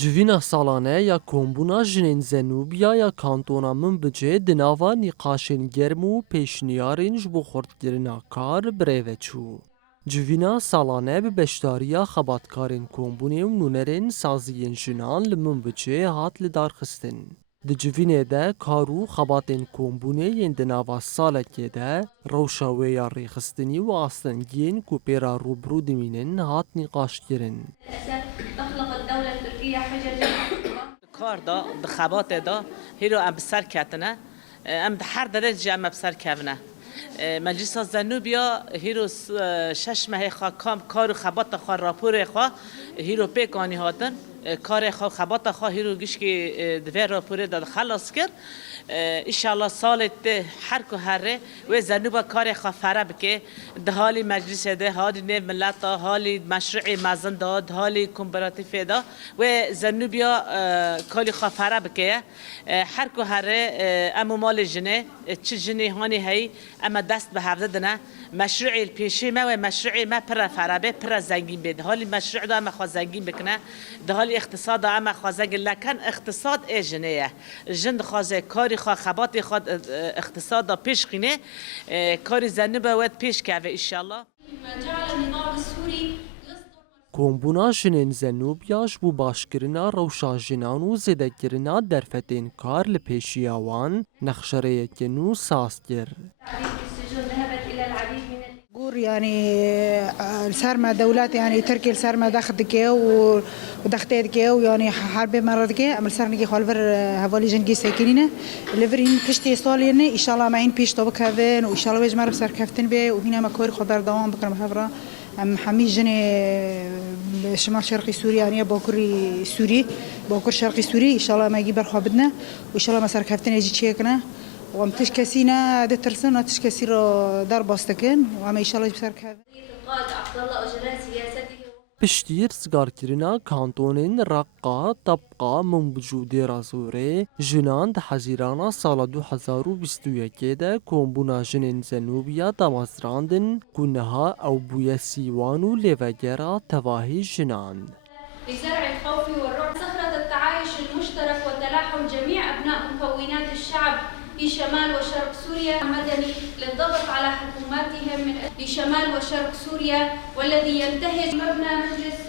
جوینا سالانه یا کۆمبوونا ژنên Zenûbiya ya kantona Minbicê di nava nîqaşên germ û pêşniyarên ji bo xurtkirina kar birêve çû. Civîna salane bi beşdariya xebatkarên kombûnê û nûnerên saziyên jinan li Minbicê hat li darxistin. Di civînê de kar û xebatên kombûnê yên di nava salekê de rewşa wê ya rêxistinî û astengiyên ku pêra rûbirû dimînin hat nîqaşkirin. کار دا خبات دا هیرو ام بسر کتنه ام هر درجه ام بسر کونه مجلس زنوبیا هیرو شش ماه کام کار و خبات خوا راپور خوا هیرو پیکانی هاتن کار خوا خبات خوا هیرو گیش که دوی راپور داد خلاص کرد انشالله سالت هر کو هره و زنوبا کار خوا فره بکه ده حالی مجلس ده حالی نه ملت حالی مشروع مزن داد حالی کمپاراتیف ده و زنوبیا کاری خوا فره بکه هر کو هره امو مال جنه چه جنه هانی هی اما دست به هفته دنه مشروع پیشی ما و مشروع ما پر فرابه پر زنگین بده حالی مشروع ده ما خوا زنگین بکنه ده حالی اقتصاد اما خوا زنگین لکن اقتصاد جنه جند خوازه کاری خوا خبات خوا اقتصاد پیش خینه کاری زنبه ود پیش که ان شاء الله کۆمبوونا ژنên Zenûbiya ji bo başkirina rewşa jinan û zêdekirina derfetên kar li pêşiya wan nexşereyekê nû saz kir. يعني سرما دولات يعني تركي سرما دخدكي ودختيدكي ويعني حرب مرضكي عمل سرنجي خالفر هوالي جنگي ساكنينه ليفرين كشتي صالينه ان شاء الله معين بيش طبق هذين وان شاء الله ويج مرب سر كفتن به وهنا مكوري خضر دوام بكرم هفرا ام حمي جني شمال شرقي سوريا يعني باكوري سوري باكور شرقي سوري ان شاء الله ما يجي برخابدنا وان شاء الله ما سر كفتن يجي تشيكنا وام تشكسينا ده ترسنا تشكسي رو دار باستكن وام ان شاء الله بسر كذا Piştî rizgarkirina kantonên Raqqa, Tabqa, Minbic û Dêra Zorê jinan di hezîrana sala 2021 de kombûna jinên Zenûbiya damezrandin ku niha ew bûye sîwan û lêvegera tevahî jinan. لزرع الخوف والرعب صخرة التعايش المشترك وتلاحم جميع أبناء مكونات الشعب في شمال وشرق سوريا مدني للضغط على حكوماتهم في شمال وشرق سوريا والذي ينتهج مبنى مجلس